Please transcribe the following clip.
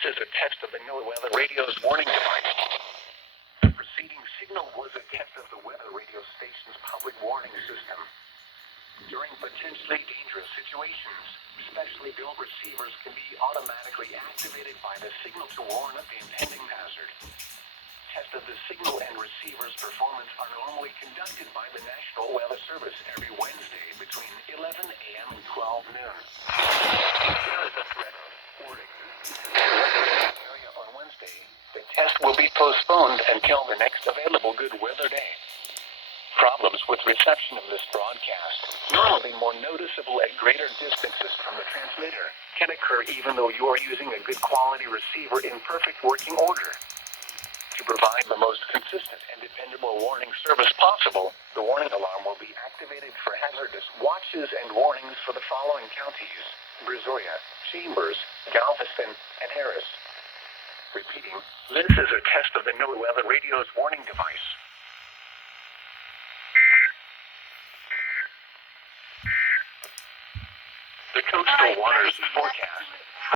This is a test of the NWS radio's warning device. The preceding signal was a test of the weather radio station's public warning system. During potentially dangerous situations, specially built receivers can be automatically activated by the signal to warn of the impending hazard. Test of the signal and receiver's performance are normally conducted by the National Weather Service every Wednesday between 11 a.m. and 12 noon. There is a threat warning. Area on Wednesday, the test will be postponed until the next available good weather day. Problems with reception of this broadcast, normally more noticeable at greater distances from the transmitter, can occur even though you are using a good quality receiver in perfect working order. To provide the most consistent and dependable warning service possible, the warning alarm will be activated for hazardous watches and warnings for the following counties: Brazoria, Chambers, Galveston, and Harris. Repeating, this is a test of the NWS radio's warning device. The coastal waters forecast